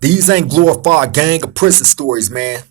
These ain't glorified gang or prison stories, man.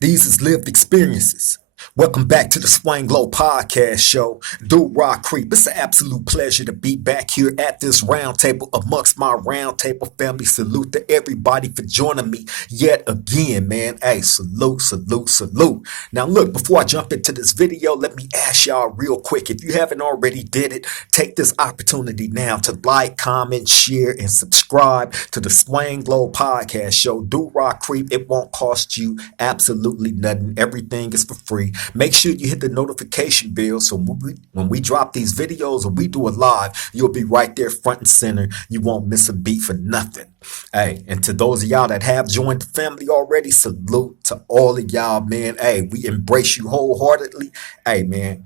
These is lived experiences. Welcome back to the Swing Low Podcast Show. Do Rock Creep. It's an absolute pleasure to be back here at this round table amongst my round table family. Salute to everybody for joining me yet again, man. Hey, salute, salute, salute. Now, look, before I jump into this video, let me ask y'all real quick. If you haven't already did it, take this opportunity now to like, comment, share, and subscribe to the Swing Low Podcast Show. Do Rock Creep. It won't cost you absolutely nothing. Everything is for free. Make sure you hit the notification bell so when we drop these videos or we do a live, you'll be right there front and center. You won't miss a beat for nothing. Hey, and to those of y'all that have joined the family already, salute to all of y'all, man. Hey, we embrace you wholeheartedly. Hey, man,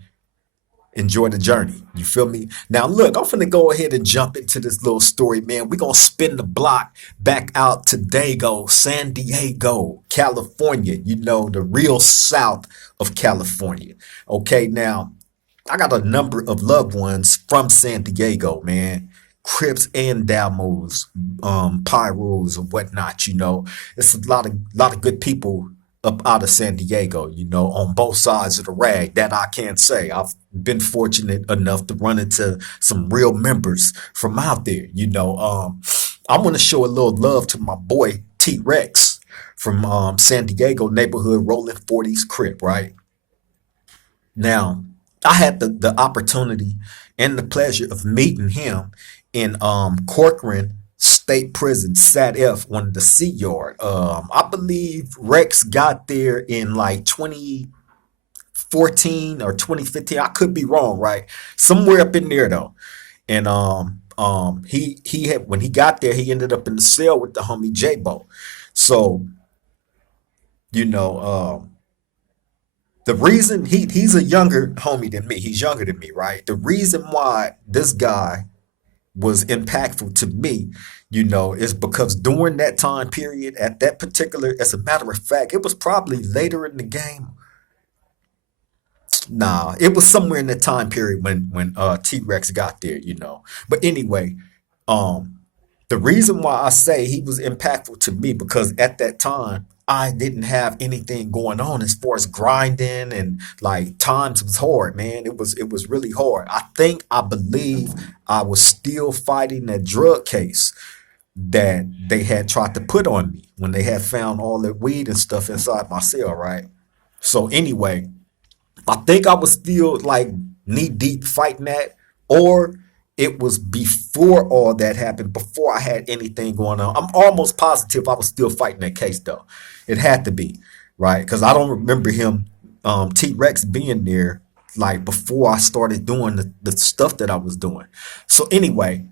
enjoy the journey. You feel me? Now, look, I'm finna go ahead and jump into this little story, man. We're gonna spin the block back out to San Diego, California, the real south of California. Okay, now, I got a number of loved ones from San Diego, man. Crips and Dalmos, Pyros and whatnot. It's a lot of good people up out of San Diego, on both sides of the rag. That I can say. I've been fortunate enough to run into some real members from out there. I want to show a little love to my boy T Rex from San Diego neighborhood, Rollin 40'S Crip, right? Now, I had the opportunity and the pleasure of meeting him in Corcoran State Prison, Sat F, on the Sea Yard. I believe Rex got there in like 2014 or 2015. I could be wrong, right? Somewhere up in there though. And he had, when he got there, he ended up in the cell with the homie J-Bo. So, you know, the reason he's a younger homie than me, he's younger than me, right? The reason why this guy was impactful to me, is because during that time period, at that particular, as a matter of fact, it was probably later in the game. Nah, it was somewhere in the time period when T Rex got there. But anyway, um, the reason why I say he was impactful to me because at that time I didn't have anything going on as far as grinding and like times was hard, man. It was really hard. I believe I was still fighting that drug case that they had tried to put on me when they had found all that weed and stuff inside my cell, right? So anyway, I think I was still like knee deep fighting that, or it was before all that happened, before I had anything going on. I'm almost positive I was still fighting that case though. It had to be, right? Because I don't remember him, T Rex, being there like before I started doing the stuff that I was doing. So anyway,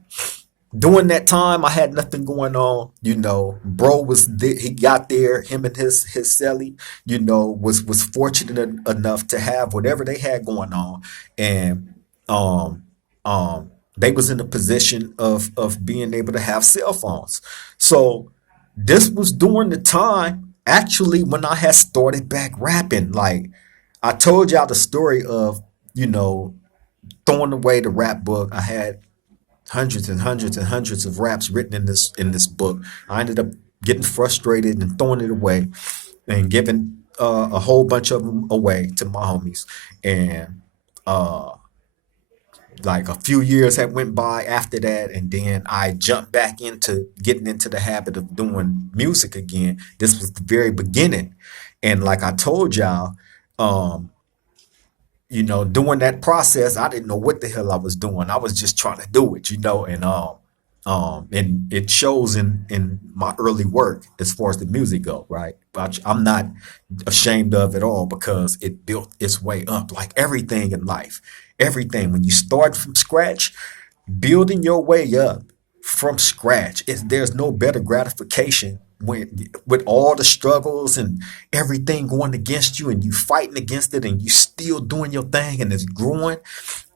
during that time, I had nothing going on. Bro was there, he got there. Him and his celly, was fortunate enough to have whatever they had going on, and um they was in a position of being able to have cell phones. So this was during the time actually when I had started back rapping. Like I told y'all the story of you know throwing away the rap book. I had hundreds and hundreds and hundreds of raps written in this book. I ended up getting frustrated and throwing it away and giving a whole bunch of them away to my homies. And uh, like a few years had went by after that, and then I jumped back into getting into the habit of doing music again. This was the very beginning, and like I told y'all, um, during that process, I didn't know what the hell I was doing. I was just trying to do it, and it shows in my early work as far as the music go, right? But I'm not ashamed of it all because it built its way up, like everything in life. Everything when you start from scratch, building your way up from scratch, there's no better gratification with all the struggles and everything going against you and you fighting against it and you still doing your thing and it's growing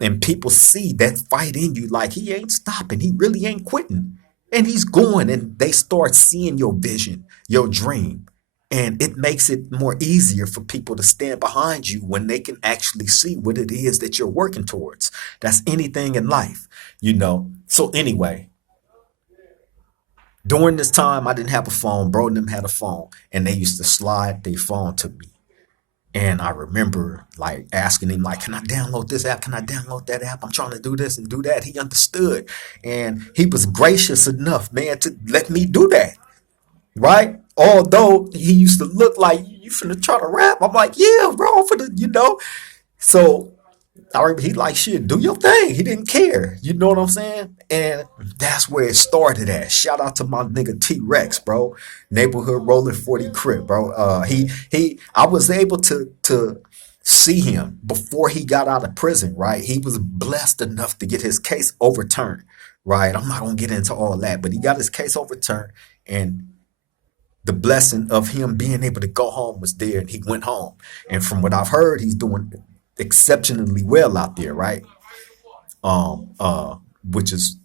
and people see that fight in you, like he ain't stopping, he really ain't quitting, and he's going, and they start seeing your vision, your dream, and it makes it more easier for people to stand behind you when they can actually see what it is that you're working towards. That's anything in life. So anyway, During this time, I didn't have a phone. Bro and them had a phone, and they used to slide their phone to me. And I remember like asking him, like, can I download this app? Can I download that app? I'm trying to do this and do that. He understood. And he was gracious enough, man, to let me do that. Right? Although he used to look like you finna try to rap. I'm like, yeah, bro, for the, So he like shit, do your thing. He didn't care. You know what I'm saying? And that's where it started at. Shout out to my nigga T Rex, bro. Neighborhood Rolling 40 Crip, bro. He I was able to see him before he got out of prison, right? He was blessed enough to get his case overturned. Right. I'm not gonna get into all that, but he got his case overturned, and the blessing of him being able to go home was there, and he went home. And from what I've heard, he's doing exceptionally well out there, right? um, uh, which is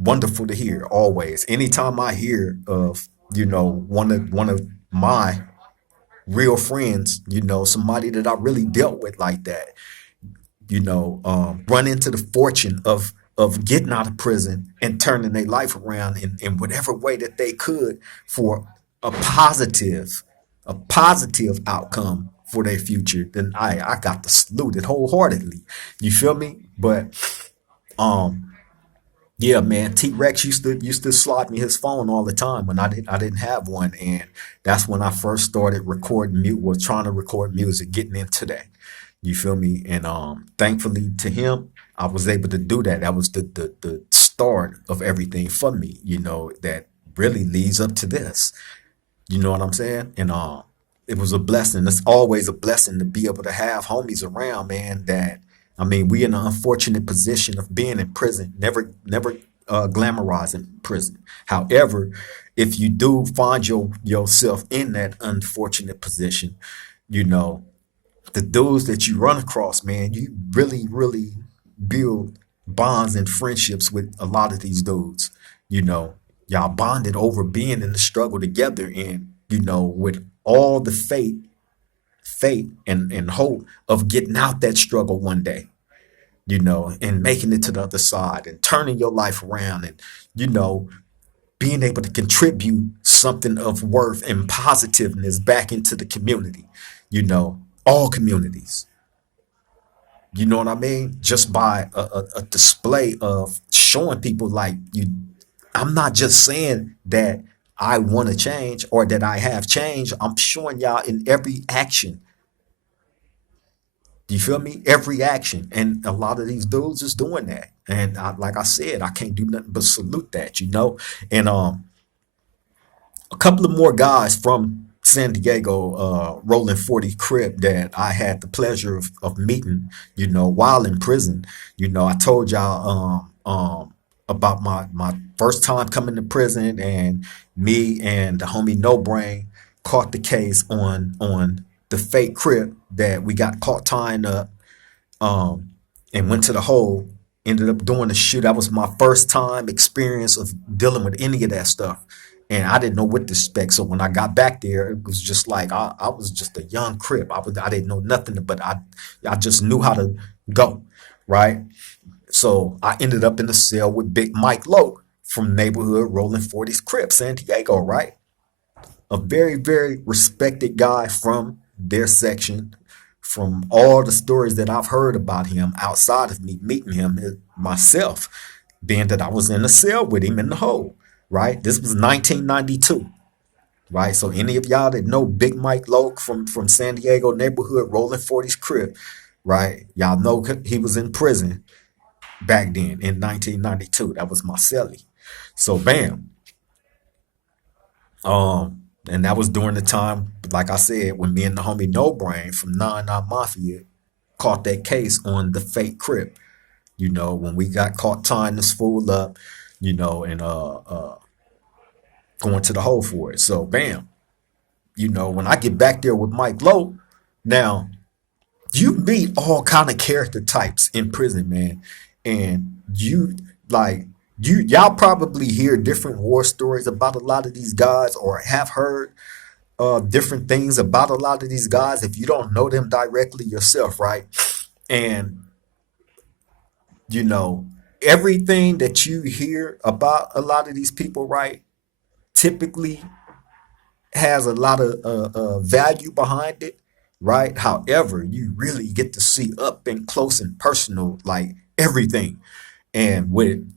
wonderful to hear always. Anytime I hear of, one of my real friends, somebody that I really dealt with like that, run into the fortune of getting out of prison and turning their life around in whatever way that they could for a positive, a positive outcome for their future, then I got to salute it wholeheartedly. You feel me? But um yeah, man, T Rex used to slot me his phone all the time when I didn't have one, and that's when I first started recording mute was trying to record music, getting into that. You feel me? And thankfully to him, I was able to do that. That was the start of everything for me, that really leads up to this. You know what I'm saying? And it was a blessing. It's always a blessing to be able to have homies around, man. That I mean, we in an unfortunate position of being in prison. Never glamorizing prison. However, if you do find yourself in that unfortunate position, you know the dudes that you run across, man, you really build bonds and friendships with a lot of these dudes. You know, y'all bonded over being in the struggle together, and with all the faith and hope of getting out that struggle one day. And making it to the other side and turning your life around, and you know being able to contribute something of worth and positiveness back into the community. All communities. You know what I mean? Just by a display of showing people like you. I'm not just saying that I want to change or that I have changed. I'm showing y'all in every action. You feel me? Every action. And a lot of these dudes is doing that. And like I said, I can't do nothing but salute that. And a couple of more guys from San Diego, Rolling 40 Crip that I had the pleasure of meeting, while in prison. I told y'all about my first time coming to prison, and me and the homie No Brain caught the case on the fake Crip that we got caught tying up, um, and went to the hole. Ended up doing the shoot. That was my first time experience of dealing with any of that stuff, and I didn't know what to expect. So when I got back there, it was just like I was just a young Crip. I didn't know nothing, but I just knew how to go, right? So I ended up in the cell with Big Mike Loke from neighborhood Rolling 40's Crip, San Diego, right? A very, very respected guy from their section. From all the stories that I've heard about him outside of me meeting him myself, being that I was in the cell with him in the hole, right? This was 1992, right? So any of y'all that know Big Mike Loke from San Diego neighborhood Rolling 40's Crip, right? Y'all know he was in prison back then in 1992. That was my cellie. So bam, and that was during the time, like I said, when me and the homie No Brain from Non Mafia caught that case on the fake Crip. When we got caught tying this fool up, and going to the hole for it. So bam, when I get back there with Mike Lowe, now you meet all kind of character types in prison, man, and like y'all probably hear different war stories about a lot of these guys, or have heard different things about a lot of these guys if you don't know them directly yourself, right? And you know everything that you hear about a lot of these people, right? typically has a lot of value behind it, right? However, you really get to see up and close and personal, like everything. And with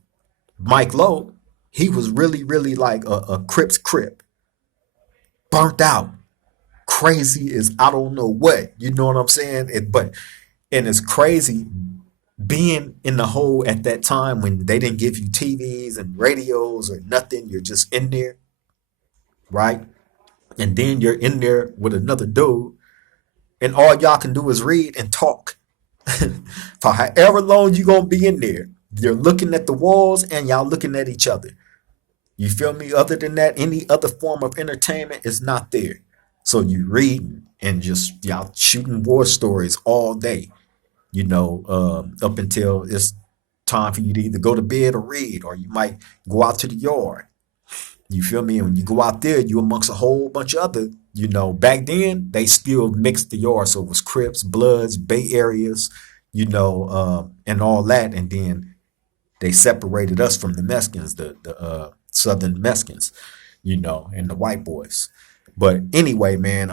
Mike Lowe, he was really, really like a Crip's Crip, burnt out, crazy as I don't know what. You know what I'm saying? And it's crazy being in the hole at that time when they didn't give you TVs and radios or nothing. You're just in there, right? And then you're in there with another dude, and all y'all can do is read and talk. For however long you gonna be in there, you're looking at the walls and y'all looking at each other. You feel me? Other than that, any other form of entertainment is not there. So you reading and just y'all shooting war stories all day, up until it's time for you to either go to bed or read, or you might go out to the yard. You feel me? And when you go out there, you amongst a whole bunch of other, back then they still mixed the yard. So it was Crips, Bloods, Bay Areas, and all that. And then they separated us from the Mexicans, the Southern Mexicans, and the white boys. But anyway, man,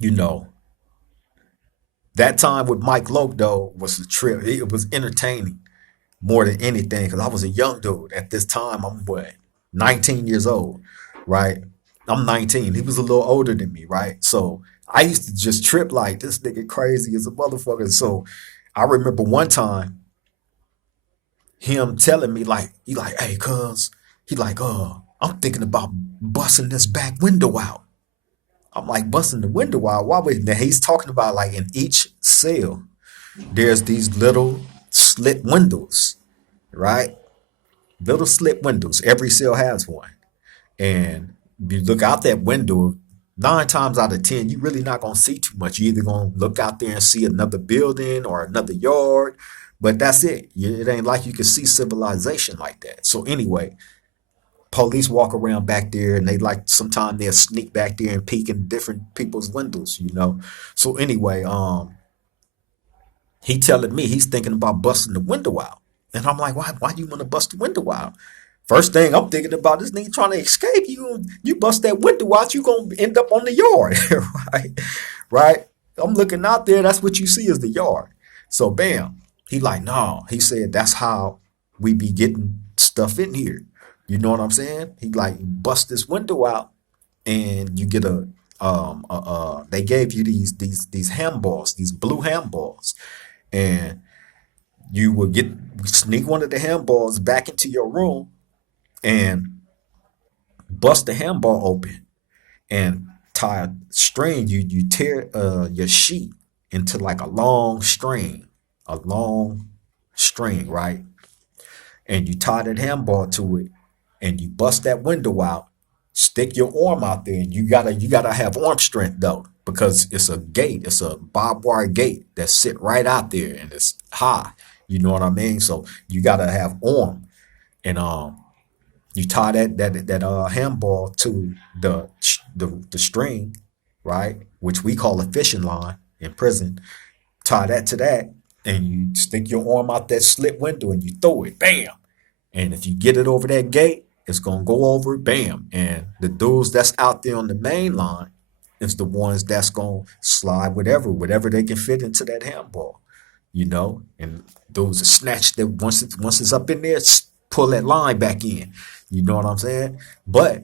you know, that time with Mike Loke though was a trip. It was entertaining more than anything because I was a young dude at this time. I'm what, 19 years old, right? I'm 19. He was a little older than me, right? So I used to just trip like this nigga crazy as a motherfucker. So I remember one time him telling me like he like, hey, cuz he like, I'm thinking about busting this back window out. I'm like busting the window out. Why would now he's talking about like in each cell, there's these little slit windows, right? Little slit windows. Every cell has one. And if you look out that window, 9 times out of 10, you really not gonna see too much. You either gonna look out there and see another building or another yard, but that's it. It ain't like you can see civilization like that. So anyway, police walk around back there and they like sometimes they'll sneak back there and peek in different people's windows. So anyway, he telling me he's thinking about busting the window out. And I'm like, why do you want to bust the window out? First thing I'm thinking about is nigga trying to escape. You bust that window out, you gonna end up on the yard, right? Right? I'm looking out there, that's what you see is the yard. So bam, he like, no, he said that's how we be getting stuff in here. You know what I'm saying? He like bust this window out and you get they gave you these handballs, these blue handballs, and you would sneak one of the handballs back into your room and bust the handball open and tie a string. You tear your sheet into like a long string, right? And you tie that handball to it, and you bust that window out. Stick your arm out there, and you gotta have arm strength though, because it's a gate, it's a barbed wire gate that sit right out there, and it's high. You know what I mean? So you gotta have arm, and you tie that handball to the string, right? Which we call a fishing line in prison. Tie that to that, and you stick your arm out that slit window, and you throw it, bam. And if you get it over that gate, it's gonna go over, bam. And the dudes that's out there on the main line is the ones that's gonna slide whatever they can fit into that handball. And those are snatch that once it's up in there, pull that line back in. You know what I'm saying? But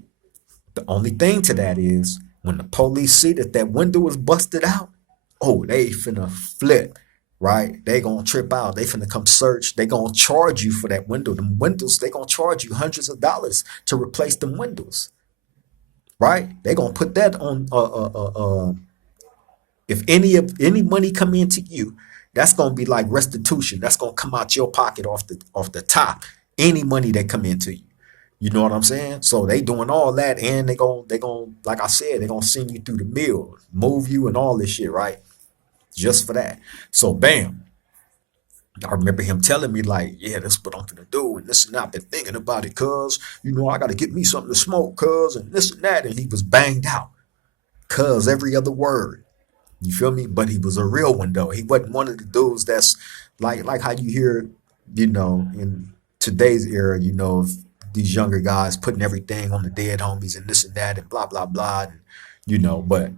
the only thing to that is when the police see that window is busted out, oh, they finna flip, right? They gonna trip out. They finna come search. They gonna charge you for that window. Them windows, they gonna charge you hundreds of dollars to replace them windows, right? They gonna put that on. If any money come into you, that's gonna be like restitution. That's gonna come out your pocket off the top. Any money that come into you. You know what I'm saying? So they doing all that, and they gon' like I said, they gonna send you through the mill, move you, and all this shit, right? Just for that. So bam, I remember him telling me like, yeah, this is what I'm gonna do, and this and that. I've been thinking about it, cuz I gotta get me something to smoke, cuz, and this and that. And he was banged out, cuz every other word. You feel me? But he was a real one though. He wasn't one of the dudes that's like how you hear, in today's era, these younger guys putting everything on the dead homies and this and that and blah blah blah, and, but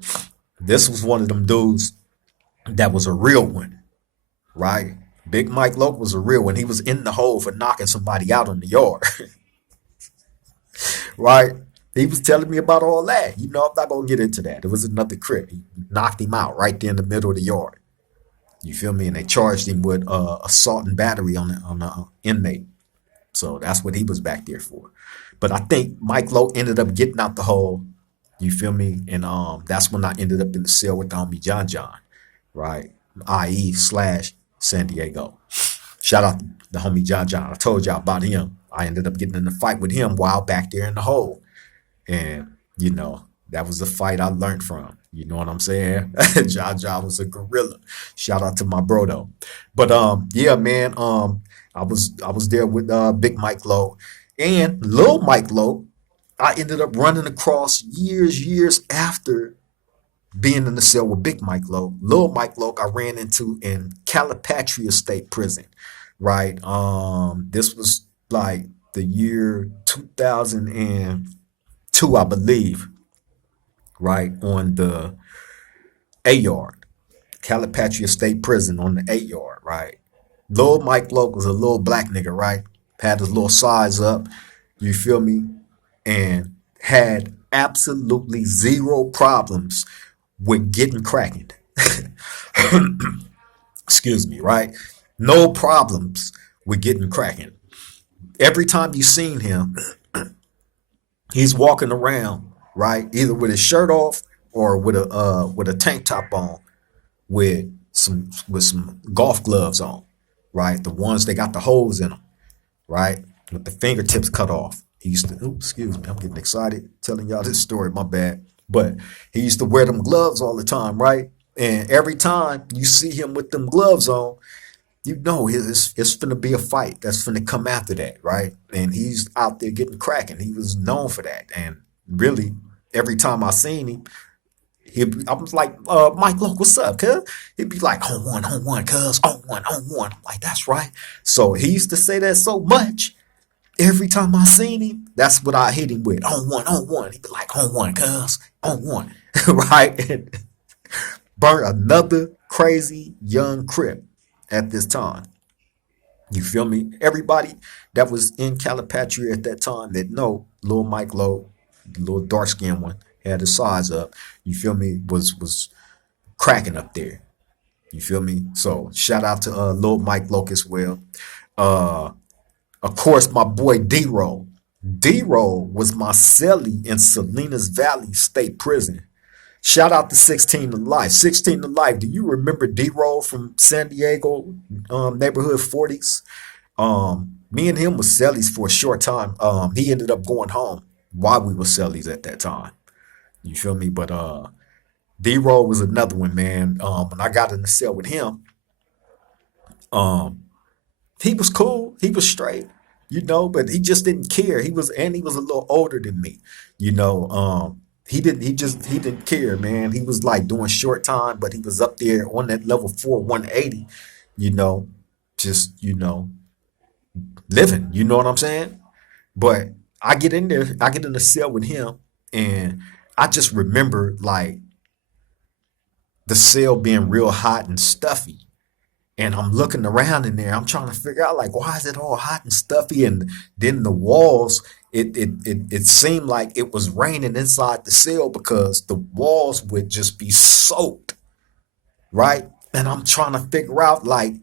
this was one of them dudes that was a real one, right? Big Mike Loke was a real one. He was in the hole for knocking somebody out on the yard, right? He was telling me about all that. I'm not gonna get into that. There was another Crip. He knocked him out right there in the middle of the yard. You feel me? And they charged him with assault and battery on the inmate. So that's what he was back there for. But I think Mike Lowe ended up getting out the hole. You feel me? And that's when I ended up in the cell with the homie John John, right? I.e. slash San Diego. Shout out to the homie John John. I told y'all about him. I ended up getting in a fight with him while back there in the hole. And, that was the fight I learned from. You know what I'm saying? John John was a gorilla. Shout out to my bro though. But yeah, man, I was there with Big Mike Lowe and Lil Mike Lowe. I ended up running across years after being in the cell with Big Mike Lowe. Lil Mike Lowe I ran into in Calipatria State Prison, right? This was like the year 2002, I believe, right? On the A yard, Calipatria State Prison on the 8 yard, right? Lil Mike Lowe was a little black nigga, right? Had his little size up, you feel me? And had absolutely zero problems with getting cracking. Excuse me, right? No problems with getting cracking. Every time you seen him, he's walking around, right? Either with his shirt off or with a tank top on, with some golf gloves on, right? The ones that got the holes in them, right? With the fingertips cut off. He used to, oops, excuse me, I'm getting excited telling y'all this story, my bad. But he used to wear them gloves all the time, right? And every time you see him with them gloves on, it's finna be a fight that's finna come after that, right? And he's out there getting cracking. He was known for that. And really, every time I seen him, I was like, Mike, look, what's up, cuz? He'd be like, on one, cuz, on one, on one. I'm like, that's right. So he used to say that so much. Every time I seen him, that's what I hit him with. On one, on one. He'd be like, on one, cuz, on one. Right? And burn another crazy young Crip at this time. You feel me? Everybody that was in Calipatria at that time that know Lil Mike Lowe, the little dark skinned one, had his size up, you feel me, was cracking up there. You feel me? So shout out to Lil Mike Lowe as well. Uh of course, my boy D-Roll. D-Roll was my cellie in Salinas Valley State Prison. Shout out to 16 to Life. 16 to Life. Do you remember D-Roll from San Diego neighborhood 40's? Me and him was cellies for a short time. He ended up going home while we were cellies at that time. You feel me? But D-Roll was another one, man. When I got in the cell with him, um, he was cool. He was straight, but he just didn't care. He was a little older than me, you know. He didn't care, man. He was like doing short time, but he was up there on that level 4 180, you know, just, living, you know what I'm saying? But I get in the cell with him, and I just remember like the cell being real hot and stuffy. And I'm looking around in there. I'm trying to figure out like why is it all hot and stuffy? And then the walls, it seemed like it was raining inside the cell because the walls would just be soaked, right? And I'm trying to figure out like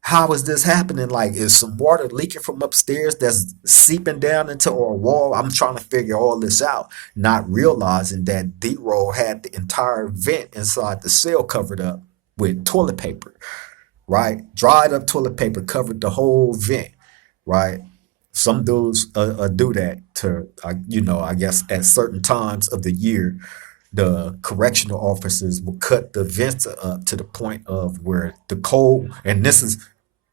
how is this happening? Like is some water leaking from upstairs that's seeping down into our wall? I'm trying to figure all this out, not realizing that D-Roll had the entire vent inside the cell covered up with toilet paper, right? Dried up toilet paper covered the whole vent, right? Some dudes do that to, I guess at certain times of the year, the correctional officers will cut the vents up to the point of where the cold, and this is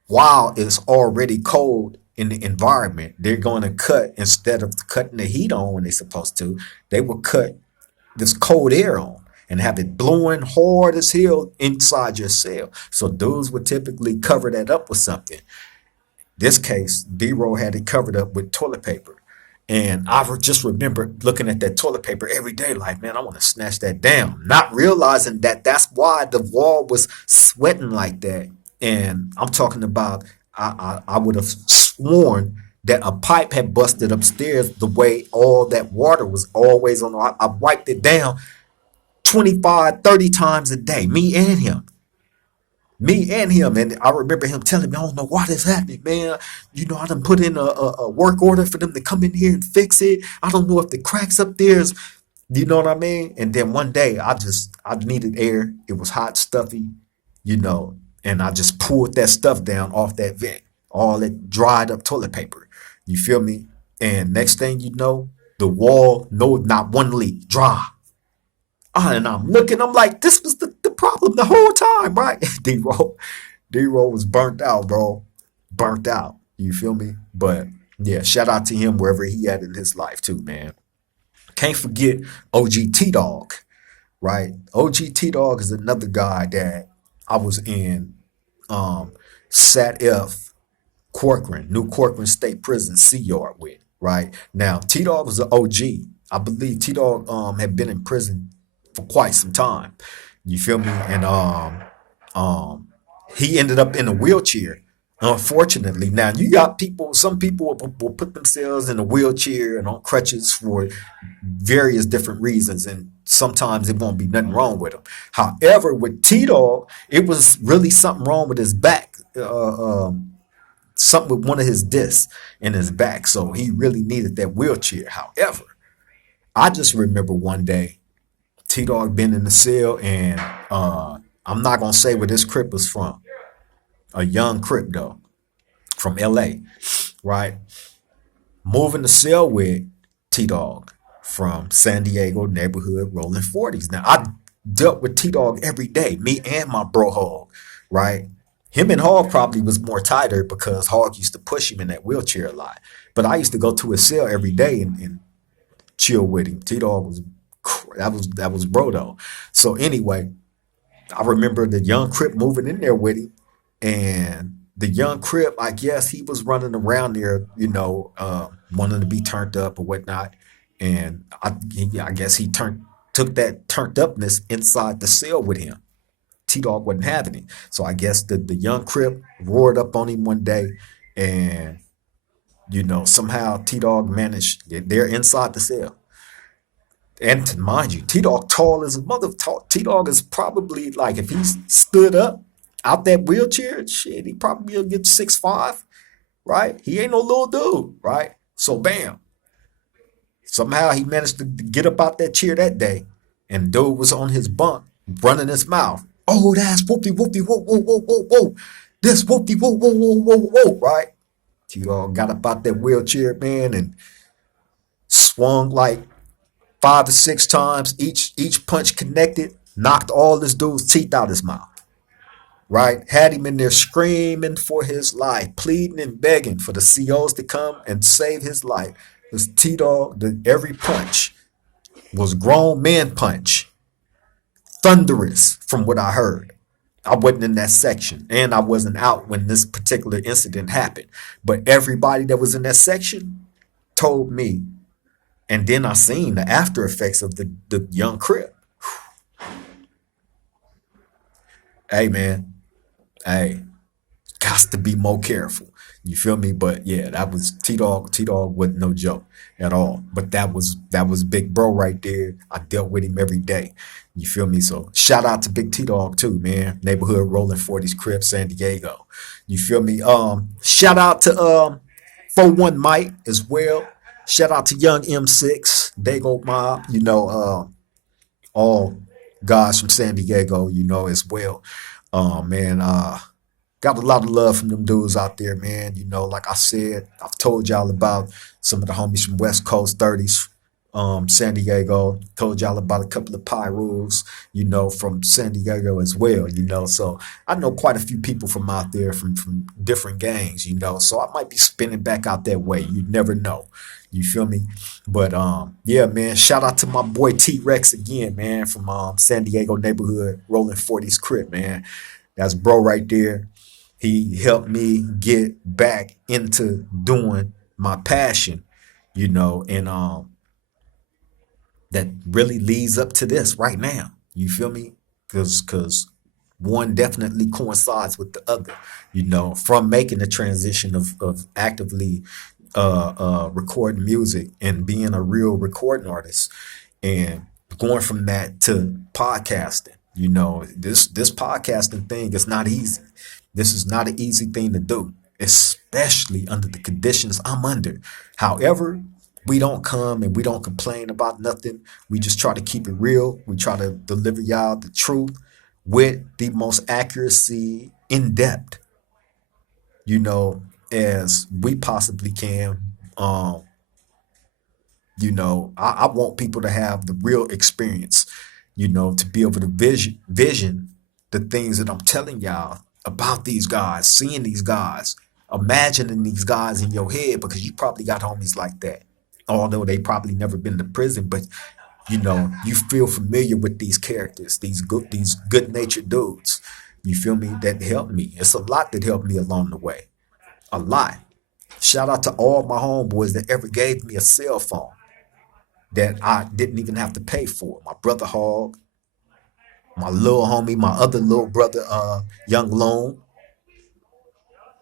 while it's already cold in the environment, they're going to cut, instead of cutting the heat on when they're supposed to, they will cut this cold air on and have it blowing hard as hell inside your cell. So dudes would typically cover that up with something. This case, D-Roll had it covered up with toilet paper. And I just remember looking at that toilet paper every day, like, man, I want to snatch that down, not realizing that that's why the wall was sweating like that. And I'm talking about, I would have sworn that a pipe had busted upstairs the way all that water was always on. I wiped it down 25, 30 times a day, me and him. Me and him. And I remember him telling me, I don't know why this happened, man. You know, I done put in a work order for them to come in here and fix it. I don't know if the cracks up there is, you know what I mean? And then one day I needed air. It was hot, stuffy, you know, and I just pulled that stuff down off that vent, all that dried up toilet paper. You feel me? And next thing you know, the wall, no, not one leak, dry. And I'm looking, I'm like, this was the problem the whole time, right? D-Roll was burnt out, bro. Burnt out. You feel me? But yeah, shout out to him wherever he at in his life too, man. Can't forget OG T-Dog, right? OG T-Dog is another guy that I was in Sat F Corcoran, New Corcoran State Prison C Yard with, right? Now, T Dog was an OG. I believe T Dog had been in prison for quite some time. You feel me? And um he ended up in a wheelchair. Unfortunately, now you got people. Some people will put themselves in a wheelchair and on crutches for various different reasons, and sometimes it won't be nothing wrong with them. However, with T Dog, it was really something wrong with his back. Something with one of his discs in his back, so he really needed that wheelchair. However, I just remember one day T Dog been in the cell, and I'm not gonna say where this Crip was from. A young Crip though, from LA, right? Moving the cell with T Dog from San Diego neighborhood, rolling 40s. Now I dealt with T Dog every day, me and my bro Hog, right? Him and Hog probably was more tighter because Hog used to push him in that wheelchair a lot. But I used to go to his cell every day and chill with him. T Dog was that was bro though. So anyway, I remember the young Crip moving in there with him, and the young Crip, I guess he was running around there, wanting to be turned up or whatnot, and I guess he took that turned upness inside the cell with him. T Dog wasn't having it, so I guess the young Crip roared up on him one day, and somehow T Dog managed. They're inside the cell. And mind you, T Dog tall as a mother. T Dog is probably like, if he stood up out that wheelchair, shit, he probably will get 6'5", right? He ain't no little dude, right? So bam, somehow he managed to get up out that chair that day, and dude was on his bunk running his mouth. Oh, that's whoopty whoopty whoa whoa whoa whoa whoa. This whoopty whoa whoa whoa whoa whoa, right? T Dog got up out that wheelchair, man, and swung like 5 to 6 times. Each punch connected, knocked all this dude's teeth out his mouth. Right? Had him in there screaming for his life, pleading and begging for the COs to come and save his life. This T Dog, every punch was grown man punch. Thunderous from what I heard. I wasn't in that section, and I wasn't out when this particular incident happened. But everybody that was in that section told me. And then I seen the after effects of the young Crip. Hey man, hey, got to be more careful. You feel me? But yeah, that was T Dog. T Dog wasn't no joke at all. But that was big bro right there. I dealt with him every day. You feel me? So shout out to Big T Dog too, man. Neighborhood rolling 40's Crip, San Diego. You feel me? Shout out to 41 Mike as well. Shout out to Young M6, Dago Mob, all guys from San Diego, as well. Man, got a lot of love from them dudes out there, man. Like I said, I've told y'all about some of the homies from West Coast 30's, San Diego. Told y'all about a couple of Pyrus, from San Diego as well, So I know quite a few people from out there from different gangs, So I might be spinning back out that way. You never know. You feel me? But yeah, man, shout out to my boy T-Rex again, man, from San Diego neighborhood, rolling 40's Crip, man. That's bro right there. He helped me get back into doing my passion, and that really leads up to this right now. You feel me? Because one definitely coincides with the other. From making the transition of actively recording music and being a real recording artist, and going from that to podcasting. This podcasting thing is not easy. This is not an easy thing to do, especially under the conditions I'm under. However, we don't come and we don't complain about nothing. We just try to keep it real. We try to deliver y'all the truth with the most accuracy in depth, you know, as we possibly can. Um, I want people to have the real experience, to be able to vision the things that I'm telling y'all about these guys, seeing these guys, imagining these guys in your head, because you probably got homies like that. Although they probably never been to prison, but you feel familiar with these characters, these good natured dudes. You feel me? That helped me. It's a lot that helped me along the way. A lot. Shout out to all my homeboys that ever gave me a cell phone that I didn't even have to pay for. My brother Hog, my little homie, my other little brother, Young Lone.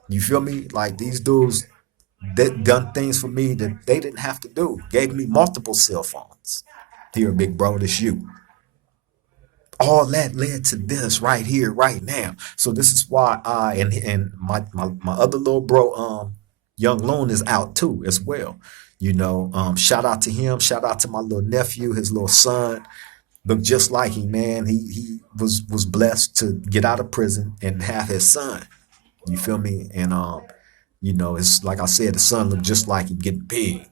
You feel me? Like these dudes that done things for me that they didn't have to do. Gave me multiple cell phones. Here, big bro, this you. All that led to this right here, right now. So this is why I and my other little bro, Young Loon is out too as well. Shout out to him. Shout out to my little nephew, his little son. Look just like him, man. He was blessed to get out of prison and have his son. You feel me? And it's like I said, the son looked just like him, getting big.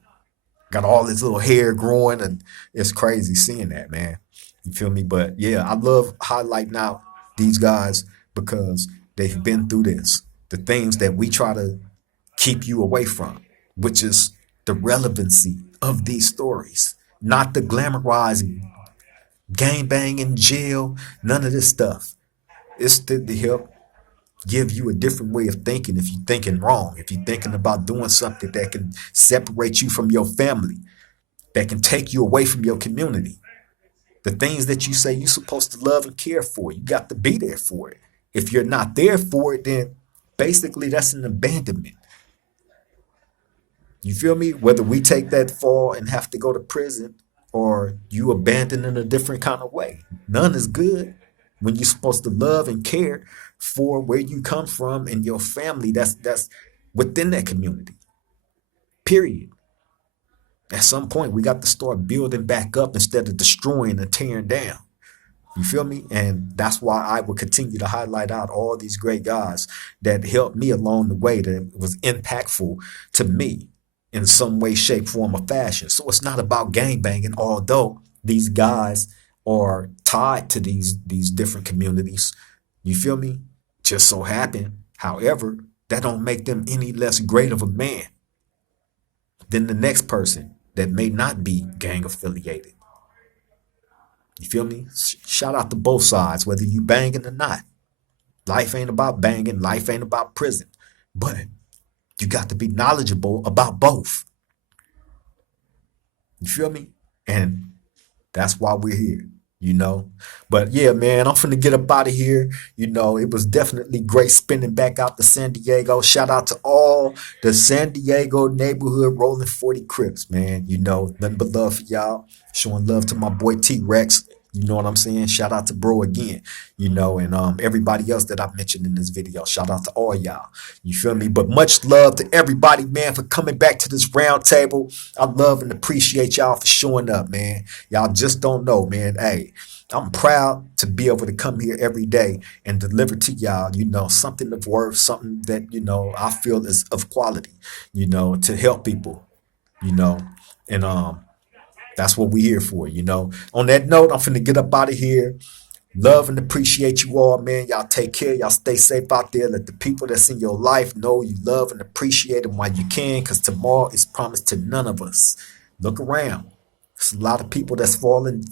Got all his little hair growing, and it's crazy seeing that, man. You feel me? But yeah, I love highlighting out these guys because they've been through this. The things that we try to keep you away from, which is the relevancy of these stories, not the glamorized gang banging, jail, none of this stuff. It's to help give you a different way of thinking if you're thinking wrong, if you're thinking about doing something that can separate you from your family, that can take you away from your community. The things that you say you're supposed to love and care for, you got to be there for it. If you're not there for it, then basically that's an abandonment. You feel me? Whether we take that fall and have to go to prison or you abandon in a different kind of way, none is good. When you're supposed to love and care for where you come from and your family, that's within that community. Period. At some point, we got to start building back up instead of destroying and tearing down. You feel me? And that's why I will continue to highlight out all these great guys that helped me along the way, that was impactful to me in some way, shape, form, or fashion. So it's not about gang banging, although these guys are tied to these different communities. You feel me? Just so happen, however, that don't make them any less great of a man than the next person that may not be gang affiliated. You feel me? Shout out to both sides, whether you banging or not. Life ain't about banging. Life ain't about prison. But you got to be knowledgeable about both. You feel me? And that's why we're here. But yeah, man, I'm finna get up out of here. It was definitely great spending back out to San Diego. Shout out to all the San Diego neighborhood rolling 40 Crips, man. Nothing but love for y'all. Showing love to my boy T Rex. You know what I'm saying? Shout out to bro again, and everybody else that I've mentioned in this video. Shout out to all y'all. You feel me? But much love to everybody, man, for coming back to this round table. I love and appreciate y'all for showing up, man. Y'all just don't know, man. Hey, I'm proud to be able to come here every day and deliver to y'all, something of worth, something that, I feel is of quality, to help people, you know, and that's what we're here for. On that note, I'm finna get up out of here. Love and appreciate you all, man. Y'all take care. Y'all stay safe out there. Let the people that's in your life know you love and appreciate them while you can, because tomorrow is promised to none of us. Look around. There's a lot of people that's falling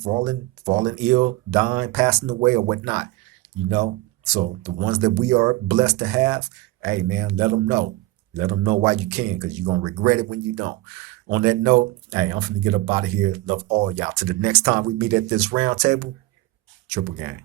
ill, dying, passing away, or whatnot. So the ones that we are blessed to have, hey, man, let them know. Let them know why you can, because you're going to regret it when you don't. On that note, hey, I'm finna get up out of here. Love all y'all. To the next time we meet at this round table, triple game.